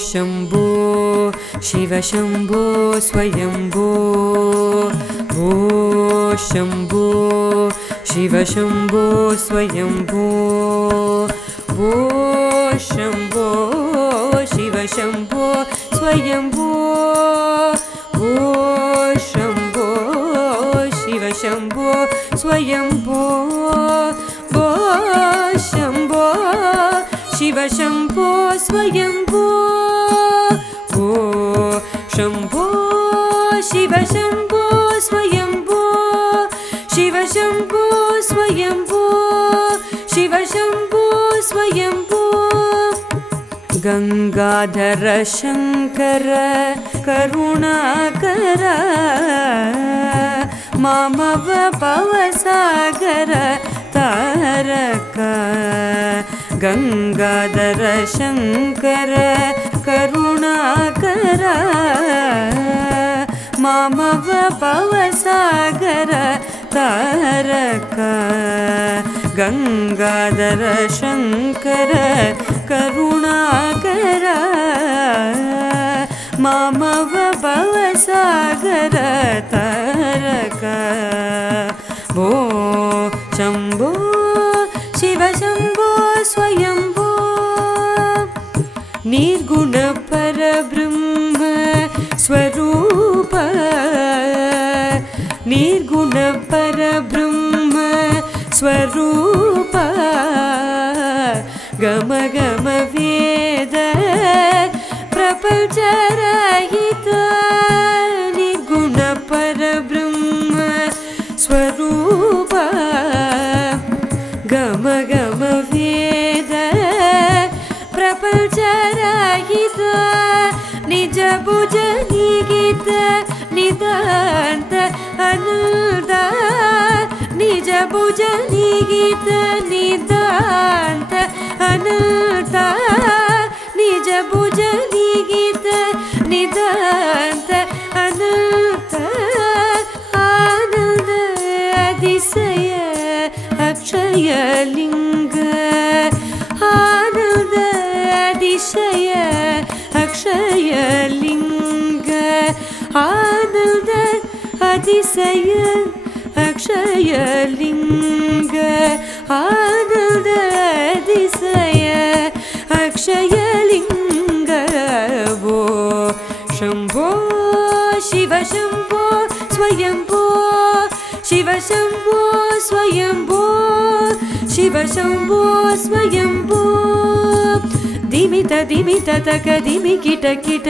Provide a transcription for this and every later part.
शम्भो शिव शम्भो स्वयम्भो भो शम्भो शिव शम्भो स्वयम्भो भो शम्भो शिव शम्भो स्वयम्भो भो शम्भो शिव शम्भो स्वयम्भो भो शम्भो शिव शम्भो स्वयम्भो भो शम्भो शिव शम्भो स्वयम्भो शिव शम्भो स्वयम्भो शिव शम्भो स्वयम्भो गंगाधर शंकर करुणाकर मामव भवसागर तारक गंगाधर शंकर करुणाकर मामव भवसागर तारक गंगाधर शंकर करुणाकर मामव भवसागर तारक भो शम्भो शिव शम्भो स्वयम्भो निर्गुण परब्रह्म स्वरूप निर्गुण परब्रह्म स्वरूप गम गम वेद प्रपंचरहित निर्गुण परब्रह्म स्वरूप गम गम वेद प्रपंचरहित निज भुज निगित निदान्त अनन्त निज भुज निगित निदान्त अनन्त निज भुज निगित निदान्त अनन्त आनन्द अतिशय अक्षय लिंग आनन्द अतिशय अक्षय लिंग आनन्द अतिशय अक्षय लिंग आनन्द अतिशय अक्षय लिंग भो शम्भो शिव शम्भो स्वयम्भो शिव शम्भो स्वयम्भो शिव शम्भो स्वयम्भो दिमित दिमित तक दिमि किट किट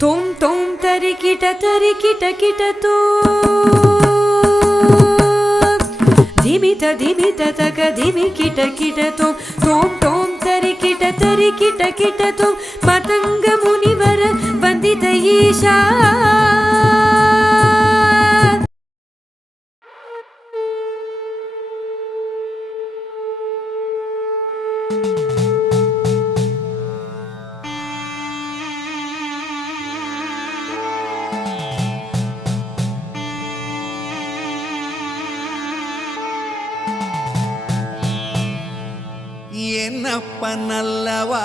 तुम तरि किट किट तो दिमित दिमित तक दिमि किट तुम तरि किट तुम पतंग मुनिवर वंदित ईशा என்னப்பனல்லவா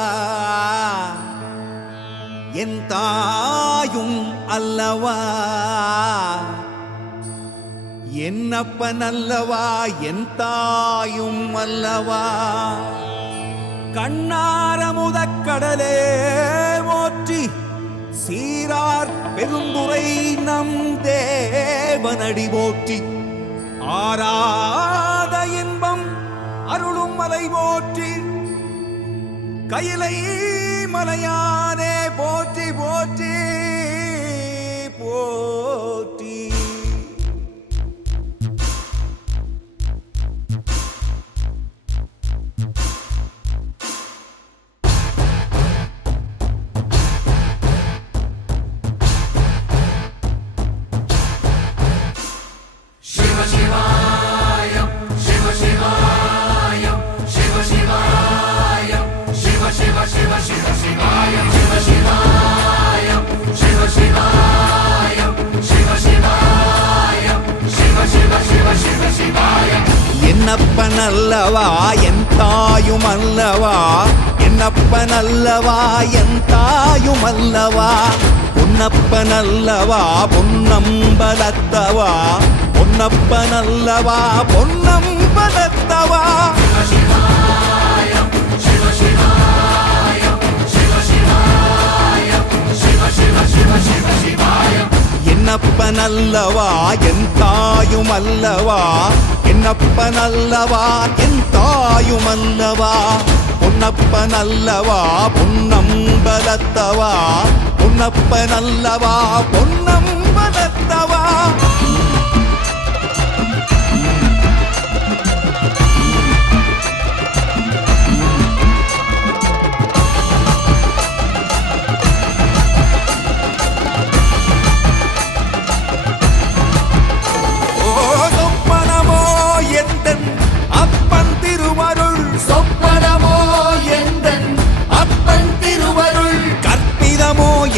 என் தாயும் அல்லவா என்னப்பனல்லவா என் தாயும் அல்லவா கண்ணாரமுதக்கடலே போற்றி சீரார் பெருந்துரை நம் தேவனடி போற்றி ஆராத இன்பம் அருளும் மலை போற்றி கையிலை மலையானே போற்றி போற்றி போற்றி शिव शिवाय शिव शिवाय शिव शिवाय शिव शिव शिव शिव शिवाय शिव शिवाय शिव शिवाय शिव शिवाय शिव शिव शिव शिव शिवाय என் என்னப்பனல்லவா என் தாயுமல்லவா என்னப்பனல்லவா என் தாயுமல்லவா பொன்னப்பனல்லவா பொன்னம்பலத்தவா பொன்னப்பனல்லவா பொன்னம்பலத்தவா என்னப்பனல்லவா என் தாயுமல்லவா என்னப்பனல்லவா என் தாயுமல்லவா பொன்னப்பனல்லவா பொன்னம்பலத்தவா பொன்னப்பனல்லவா பொன்னம்பலத்தவா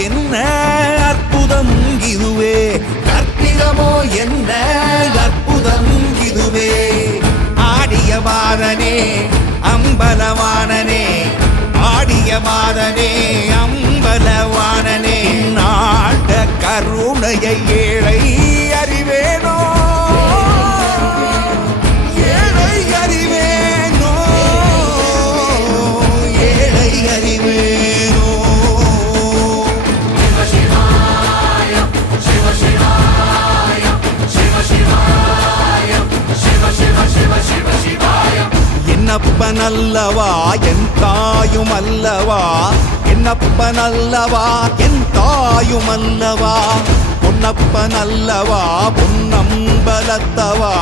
என்ன அற்புதம் இதுவே கற்பிதமோ என்ன அற்புதம் இதுவே ஆடிய பாதனே அம்பலவானனே ஆடிய பாதனே அம்பலவானனே நாட கருணையை ஏழை அறிவேனோ ஏழை அறிவேனோ ஏழை அறிவேனோ என்னப்பனல்லவா என் தாயுமல்லவா என்னப்பனல்லவா என் தாயுமல்லவா பொன்னப்பனல்லவா பொன்னம்பலத்தவா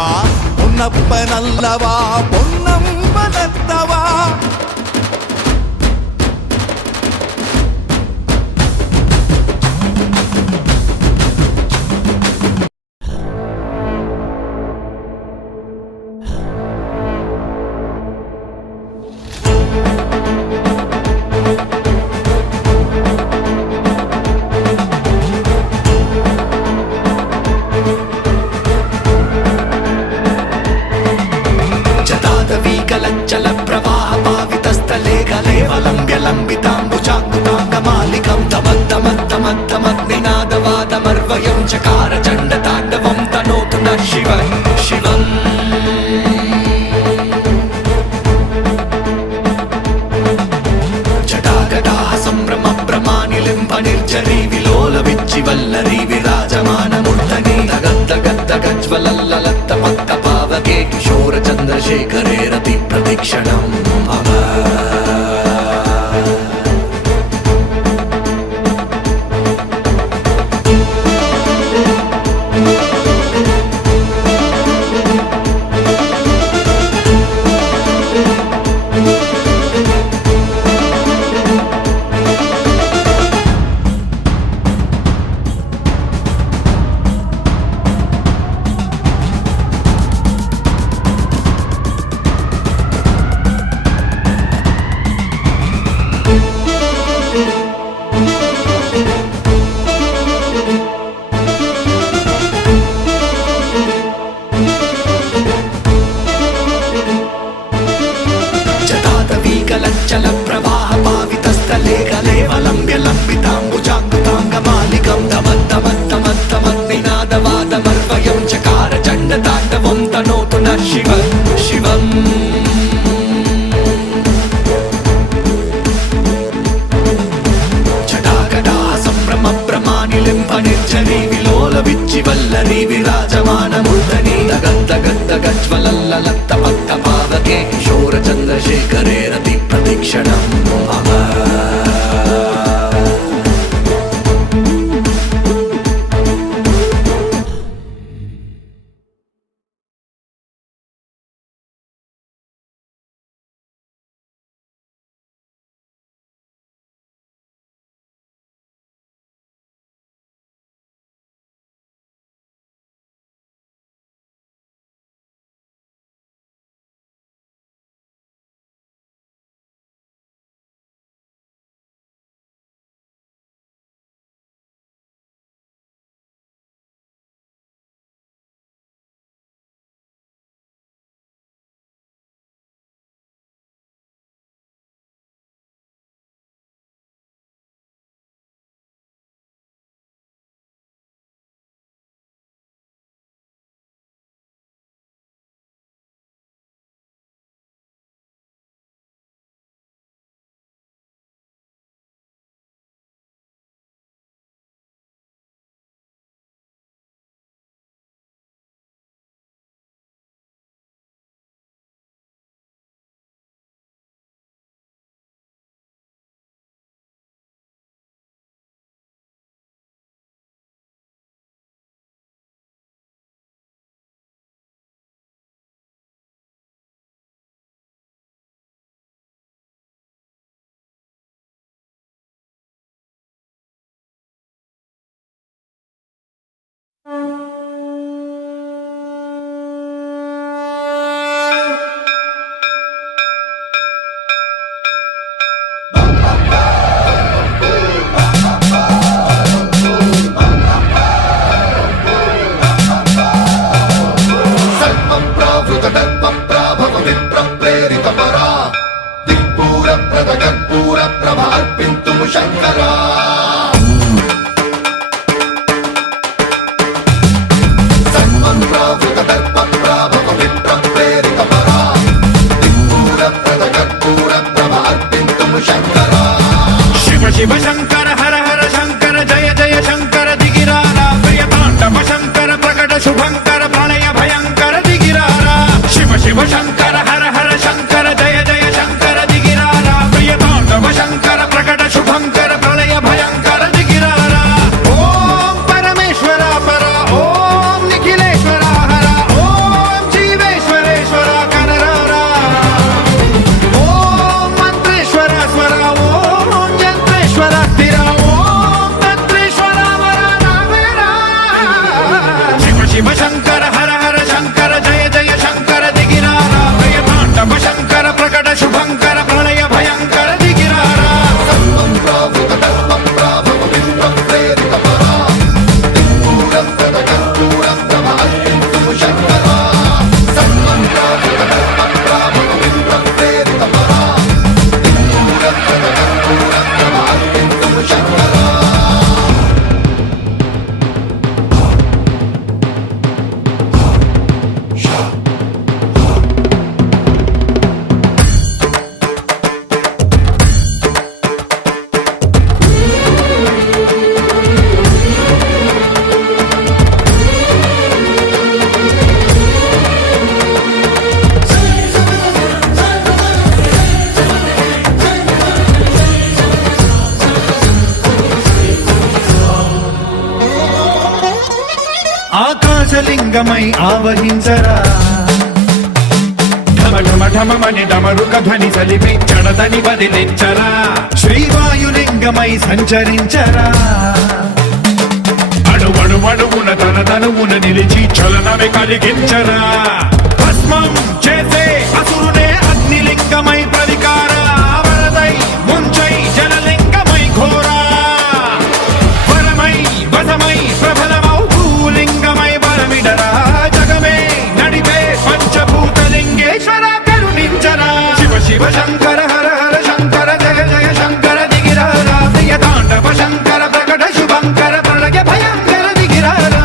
பொன்னப்பனல்லவா பொன்னம்பலத்தவா చల ప్రవాహ పావితస్థలే కలేవలంబ్య లంబితాంబుజాంగుతాంగమాలికం తమద్దమద్దమద్దమద్నినాదవాదమర్వయం చకార చండ తాండవం తనోతు న శివ శివం జటాకటాహ సంభ్రమ భ్రమానిలింప నిర్జరీ విలోల విచ్చి వల్లరీ విరాజమానమూర్ధని దగద్దగద్దగజ్వలల్లలత్త పక్క పావకే కిశోర చంద్రశేఖరే రతి ప్రతిక్షణం మమ చల ప్రవాహ పావితస్థలే కలేవలంబ్య లంబితాంబుజాంగుతాంగమాలికం తమద్దమద్దమద్దమద్నినాదవాదమర్వయం చకార చండ తాండవం తనోతు న శివ శివం జటాకటాహ సంభ్రమ భ్రమానిలింప నిర్జరీ విలోల విచ్చి వల్లరీ విరాజమానమూర్ధని దగద్దగద్దగజ్వలల్లలత్త పక్క పావకే కిశోర చంద్రశేఖరే రతి ప్రతిక్షణం మమ శివ శంకర హర హర శంకర జయ జయ శంకర దిగిరారా ప్రియ తాండవ శంకర ప్రకట శుభంకర ప్రళయ భయంకర దిగిరారా శివ శివ శంకర హర హర శంకర జయ జయ శంకర దిగిరారా ప్రియ తాండవ శంకర ప్రకట శుభంకర ప్రళయ భయంకర దిగిరారా ఓం పరమేశ్వర పర ఓం నిఖిలేశ్వర హర ఓం జీవేశ్వరేశ్వర కనరారా ఓం మంత్రేశ్వర స్వర ఓం యంత్రేశ్వర స్థిర ఓం తంత్రేశ్వర వర నావేరా శివ శివ శంకర హర హర శంకర జయ జయ శంకర దిగిరారా ప్రియ తాండవ శంకర ప్రకట శుభంకర ప్రళయ భయంకర దిగిరారా ఆకాశలింగమై ఆవహించరా ఢమ ఢమ ఢమమని డమరుక ధ్వని సలిపి చడదని వదిలించరా శ్రీవాయులింగమై సంచరించరా అణువణువున తన తనువున నిలిచి చలనమే కలిగించరా భస్మం చేసే అసురునే అగ్నిలింగమై ప్రవికార వరదై ముంచై జలలింగమై ఘోరా వరమై వసమై ప్రబలమౌ భూలింగమై బలమిడరా జగమే నడిపే పంచభూతలింగేశ్వర కరుణించరా శివ శివ శంకర హర హర శంకర జయ జయ శంకర దిగిరారా ప్రియ తాండవ శంకర ప్రకట శుభంకర ప్రళయ భయంకర దిగిరారా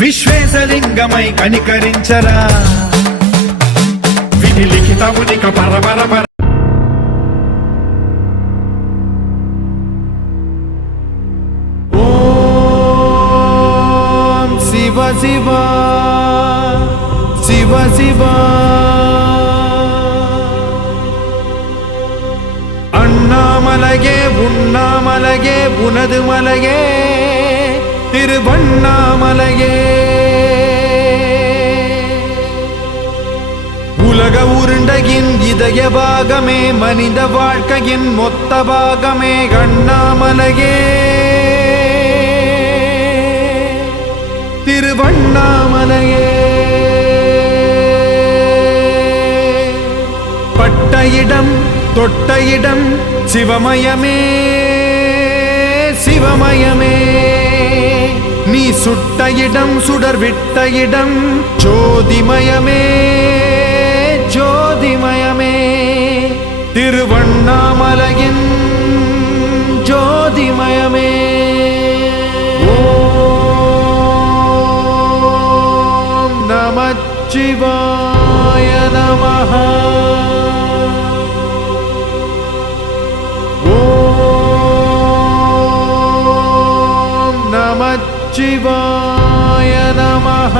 విశ్వేశలింగమై కనికరించరా విధి లిఖితమునిక పరపర పర ఓం శివ శివ శివ శివ அண்ணாமலையே உண்ணாமலையே உனது மலையே திருவண்ணாமலையே உலக உருண்டையின் இதய பாகமே மனித வாழ்க்கையின் மொத்த பாகமே அண்ணாமலையே திருவண்ணாமலையே பட்ட இடம் தொட்ட இடம் சிவமயமே சிவமயமே நீ சுட்ட இடம் சுடர் விட்ட இடம் ஜோதிமயமே ஜோதிமயமே திருவண்ணாமலையின் ஜோதிமயமே ஓம் நமச்சிவாய நமஹ ஓம் நமச்சிவாய நமஹ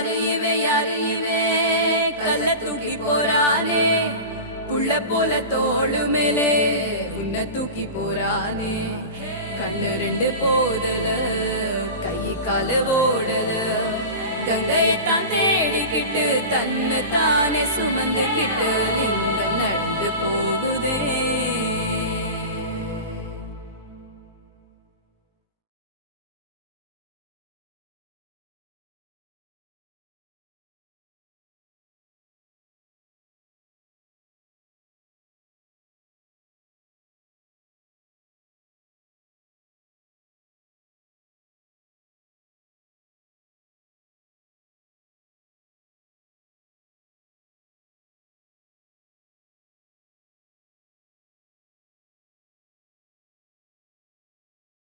யாரு இவே கல்ல தூக்கி போறானே புள்ள போல தோளு மேலே உன்னை தூக்கி போறானே கண்ணு ரெண்டு போதல கை கால ஓடல கங்கையத்தான் தேடிக்கிட்டு தன்னை தானே சுமந்துக்கிட்டு லிங்கம் நடந்து போகுதே